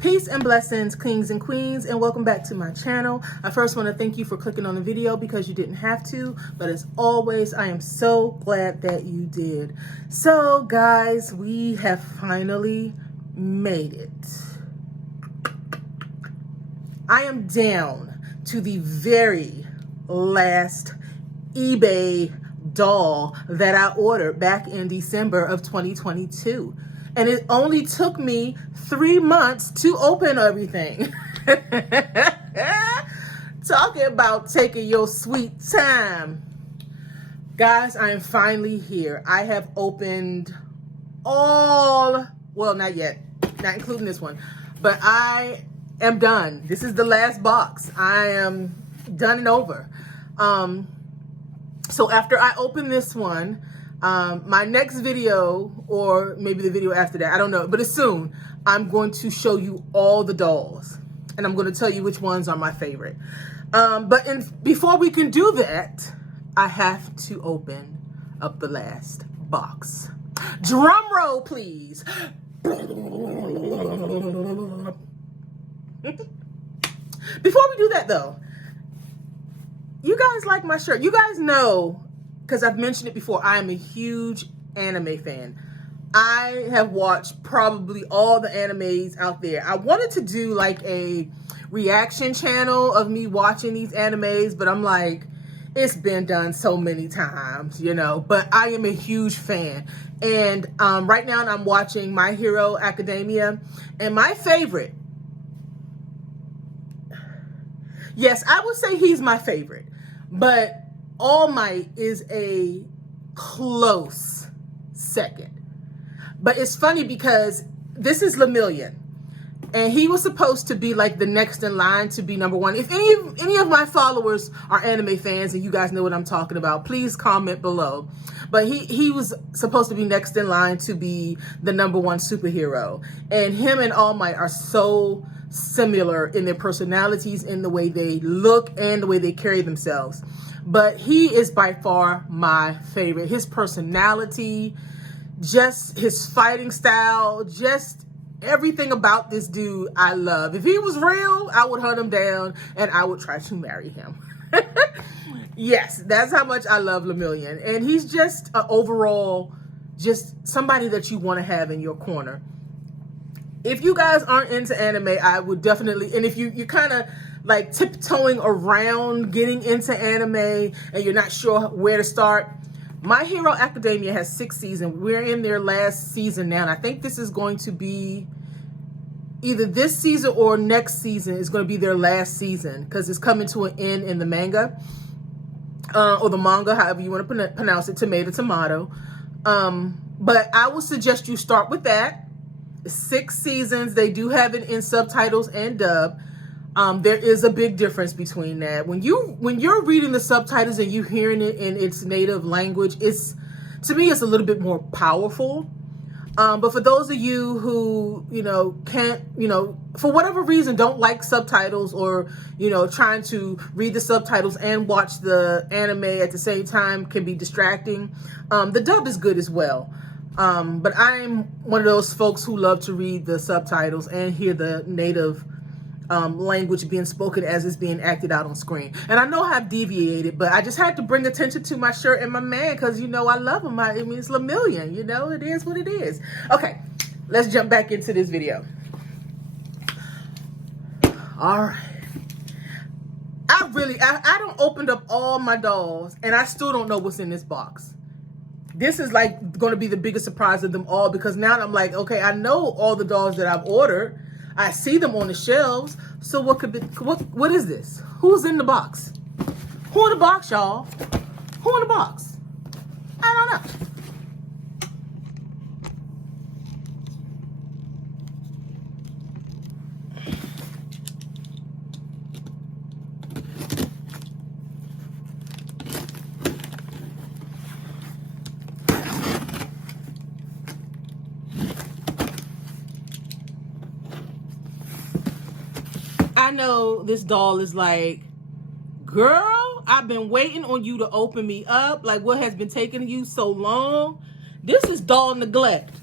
Peace and blessings, kings and queens, and welcome back to my channel. I first want to thank you for clicking on the video because you didn't have to, but as always, I am so glad that you did. So guys, we have finally made it. I am down to the very last eBay doll that I ordered back in December of 2022. And it only took me 3 months to open everything. Talking about taking your sweet time. Guys, I am finally here. I have opened all, well, not yet, not including this one, but I am done. This is the last box. I am done and over. So after I open this one, my next video, or maybe the video after that, I don't know, but it's soon, I'm going to show you all the dolls, and I'm going to tell you which ones are my favorite. But before we can do that, I have to open up the last box. Drum roll, please. Before we do that, though, you guys like my shirt. You guys know, because I've mentioned it before, I am a huge anime fan. I have watched probably all the animes out there. I wanted to do like a reaction channel of me watching these animes, but I'm like, it's been done so many times, you know, but I am a huge fan. And right now I'm watching My Hero Academia, and my favorite, yes, I would say he's my favorite, but All Might is a close second. But it's funny because this is Lemillion, and he was supposed to be like the next in line to be number one. If any of my followers are anime fans and you guys know what I'm talking about, please comment below. But he was supposed to be next in line to be the number one superhero. And him and All Might are so similar in their personalities, in the way they look and the way they carry themselves. But he is by far my favorite. His personality, just his fighting style, just everything about this dude I love. If he was real, I would hunt him down and I would try to marry him. Yes, that's how much I love Lemillion. And he's just overall, just somebody that you want to have in your corner. If you guys aren't into anime, I would definitely, and if you're kind of like tiptoeing around getting into anime and you're not sure where to start, My Hero Academia has 6 seasons. We're in their last season now, and I think this is going to be either this season or next season is going to be their last season, because it's coming to an end in the manga, or the manga, however you want to pronounce it, tomato. But I would suggest you start with that. 6 seasons. They do have it in subtitles and dub. There is a big difference between that. When you're reading the subtitles and you're hearing it in its native language, to me it's a little bit more powerful. But for those of you who, can't, for whatever reason don't like subtitles, or, trying to read the subtitles and watch the anime at the same time can be distracting, the dub is good as well. But I'm one of those folks who love to read the subtitles and hear the native language being spoken as it's being acted out on screen. And I know I've deviated, but I just had to bring attention to my shirt and my man, because I love him. I mean, it's Lemillion, it is what it is. Okay, let's jump back into this video. All right. I don't opened up all my dolls, and I still don't know what's in this box. This is like going to be the biggest surprise of them all, because now I'm like, okay, I know all the dolls that I've ordered. I see them on the shelves. So what could be, what is this? Who's in the box? Who in the box, y'all? Who in the box? I don't know. I know this doll is like, girl, I've been waiting on you to open me up. Like, what has been taking you so long? This is doll neglect.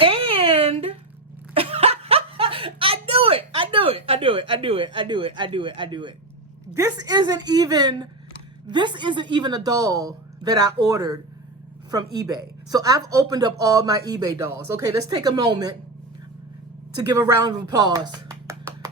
And I do it. This isn't even a doll that I ordered from eBay. So I've opened up all my eBay dolls. Okay, let's take a moment to give a round of applause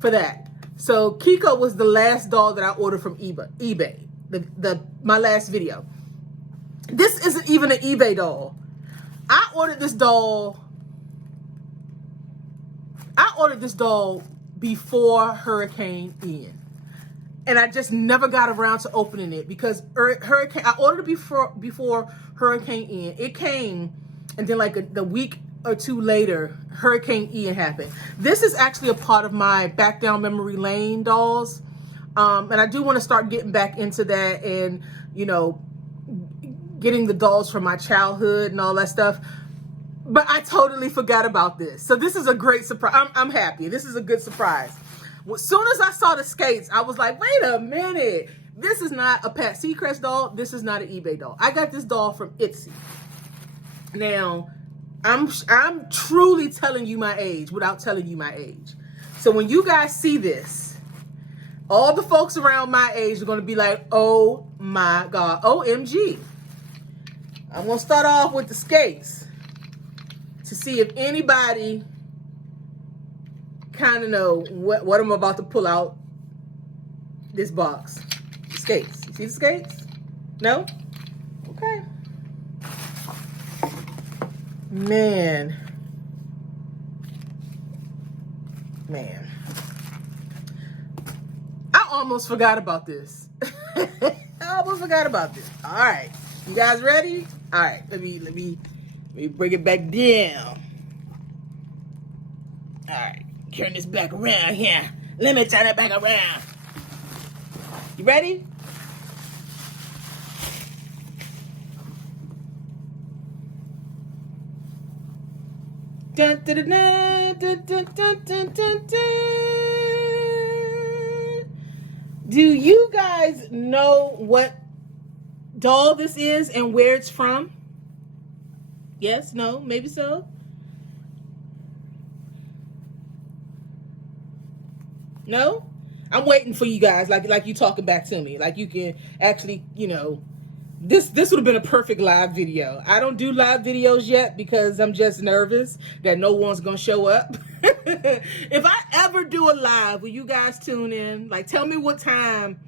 for that. So Kiko was the last doll that I ordered from eBay. My last video. This isn't even an eBay doll. I ordered this doll before Hurricane Ian. And I just never got around to opening it because I ordered it before Hurricane Ian. It came, and then like the week or two later, Hurricane Ian happened. This is actually a part of my Back Down Memory Lane dolls. And I do want to start getting back into that and, you know, getting the dolls from my childhood and all that stuff. But I totally forgot about this. So this is a great surprise. I'm happy. This is a good surprise. As soon as I saw the skates, I was like, wait a minute. This is not a Pat Seacrest doll. This is not an eBay doll. I got this doll from Etsy. Now, I'm truly telling you my age without telling you my age. So when you guys see this, all the folks around my age are going to be like, oh my God, OMG. I'm going to start off with the skates to see if anybody kind of know what I'm about to pull out this box. The skates. You see the skates? No? Okay. Man. I almost forgot about this. All right. You guys ready? All right. Let me bring it back down. All right. Turn this back around here. Let me turn it back around. You ready? Dun, dun, dun, dun, dun, dun, dun, dun, dun. Do you guys know what doll this is and where it's from? Yes, no, maybe so. No? I'm waiting for you guys, like you talking back to me. Like you can actually, you know, this would have been a perfect live video. I don't do live videos yet because I'm just nervous that no one's gonna show up. If I ever do a live, will you guys tune in? Like tell me what time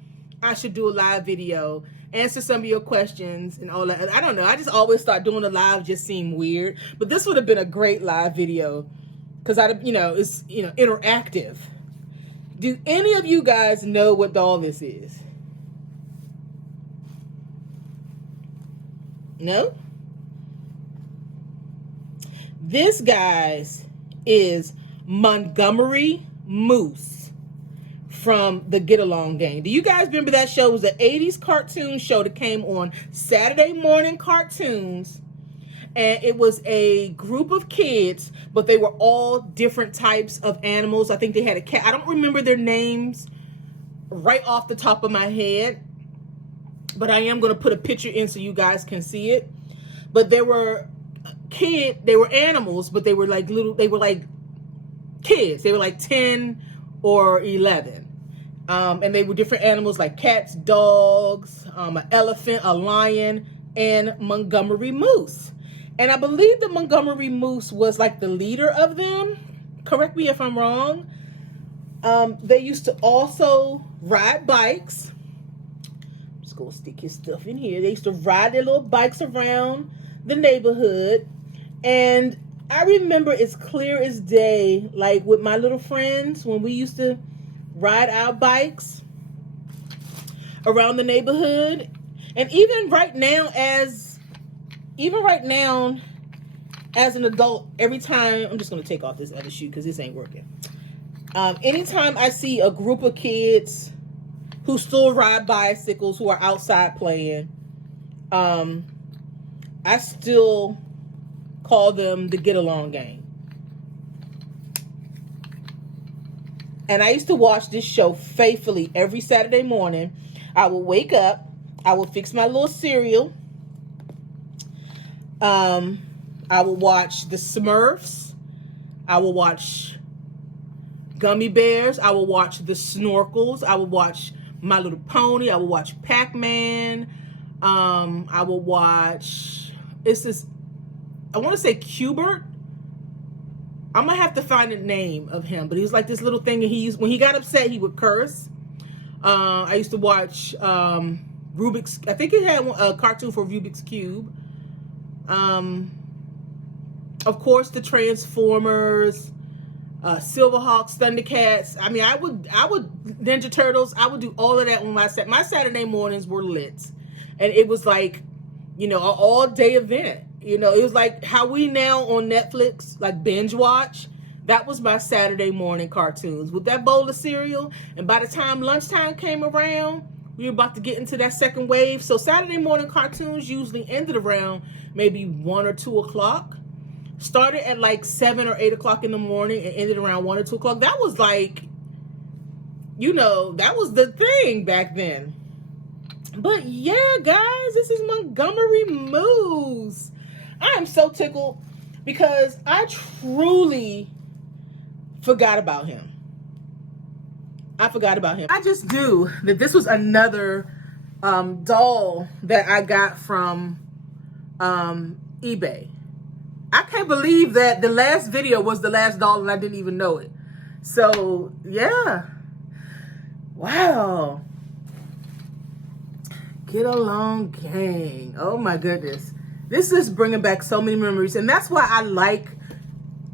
I should do a live video, answer some of your questions and all that. I don't know. I just always thought doing a live just seemed weird. But this would have been a great live video because it's interactive. Do any of you guys know what doll this is? No? This, guys, is Montgomery Moose from the Get Along Gang. Do you guys remember that show? It was an 80s cartoon show that came on Saturday morning cartoons. And it was a group of kids, but they were all different types of animals. I think they had a cat. I don't remember their names right off the top of my head, but I am going to put a picture in so you guys can see it. But they were animals, but they were like kids. They were like 10 or 11. And they were different animals like cats, dogs, an elephant, a lion, and Montgomery Moose. And I believe the Montgomery Moose was like the leader of them. Correct me if I'm wrong. They used to also ride bikes. I'm just going to stick his stuff in here. They used to ride their little bikes around the neighborhood. And I remember as clear as day, like with my little friends, when we used to ride our bikes around the neighborhood. And even right now as an adult, every time, I'm just going to take off this other shoe because this ain't working. Anytime I see a group of kids who still ride bicycles, who are outside playing, I still call them the Get Along Gang. And I used to watch this show faithfully every Saturday morning. I would wake up, I would fix my little cereal, I I will watch the Smurfs. I will watch Gummy Bears. I will watch the Snorkels. I will watch My Little Pony. I will watch Pac-Man. I will watch, I want to say Q*bert. I'm gonna have to find a name of him, but he was like this little thing, and when he got upset, he would curse. I used to watch Rubik's. I think he had a cartoon for Rubik's Cube. Of course, the Transformers, Silverhawks, Thundercats. I mean, I would Ninja Turtles. I would do all of that on my Saturday mornings were lit, and it was like, you know, an all-day event. You know, it was like how we now on Netflix, like binge watch. That was my Saturday morning cartoons with that bowl of cereal. And by the time lunchtime came around, we were about to get into that second wave. So Saturday morning cartoons usually ended around maybe 1 or 2 o'clock. Started at like 7 or 8 o'clock in the morning and ended around 1 or 2 o'clock. That was like, you know, that was the thing back then. But yeah, guys, this is Montgomery Moose. I am so tickled because I truly forgot about him. I just knew that this was another doll that I got from eBay. I can't believe that the last video was the last doll and I didn't even know it. So, yeah. Wow. Get Along Gang. Oh my goodness. This is bringing back so many memories. And that's why I like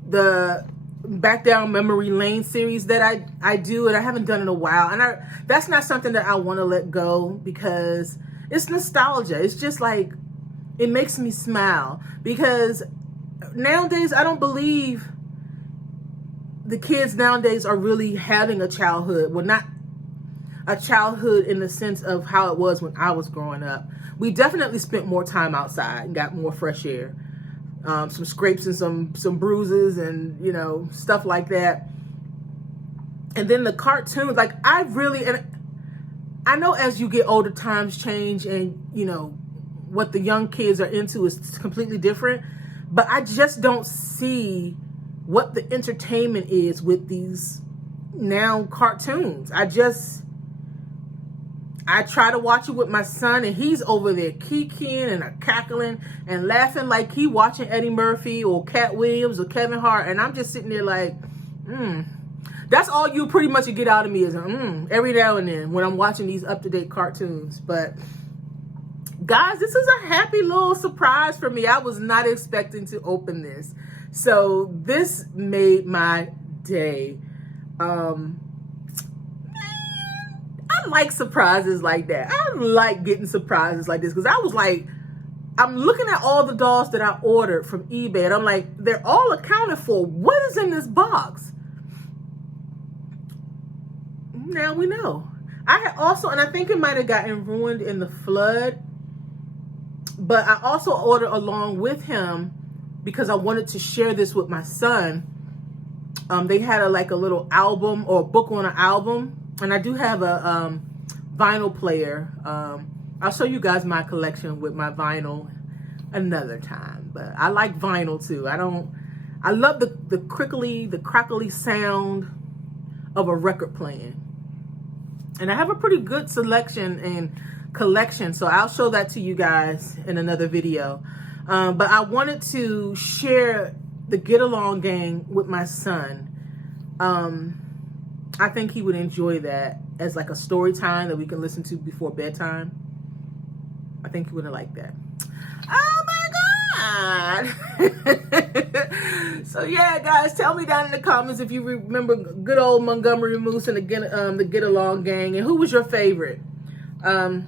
the Back Down Memory Lane series that I do. And I haven't done in a while. And that's not something that I want to let go because it's nostalgia. It's just like, it makes me smile. Because nowadays, I don't believe the kids nowadays are really having a childhood. Well, not a childhood in the sense of how it was when I was growing up. We definitely spent more time outside and got more fresh air. Some scrapes and some bruises and, you know, stuff like that. And then the cartoons, like and I know as you get older, times change and, you know, what the young kids are into is completely different. But I just don't see what the entertainment is with these now cartoons. I try to watch it with my son, and he's over there kikiing and cackling and laughing like he watching Eddie Murphy or Cat Williams or Kevin Hart, and I'm just sitting there like, That's all you pretty much get out of me is every now and then when I'm watching these up-to-date cartoons. But guys, this is a happy little surprise for me. I was not expecting to open this, so this made my day. I like surprises like that. I like getting surprises like this because I was like, I'm looking at all the dolls that I ordered from eBay and I'm like, they're all accounted for. What is in this box? Now we know. I had also, and I think it might have gotten ruined in the flood, but I also ordered along with him because I wanted to share this with my son. They had a little album or a book on an album. And I do have a vinyl player. I'll show you guys my collection with my vinyl another time. But I like vinyl too. I love the crackly sound of a record playing. And I have a pretty good selection and collection. So I'll show that to you guys in another video. But I wanted to share the Get Along Gang with my son. I think he would enjoy that as like a story time that we can listen to before bedtime. I think he would have liked that. Oh my God. So yeah, guys, tell me down in the comments if you remember good old Montgomery Moose and the Get Along Gang, and who was your favorite? Till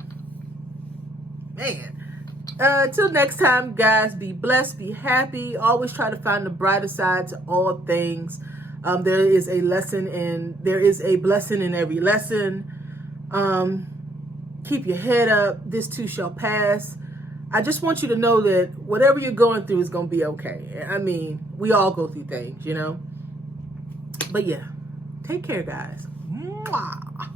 next time, guys, be blessed, be happy. Always try to find the brighter side to all things. There is a blessing in every lesson. Keep your head up. This too shall pass. I just want you to know that whatever you're going through is going to be okay. I mean, we all go through things, you know. But yeah, take care, guys. Mwah.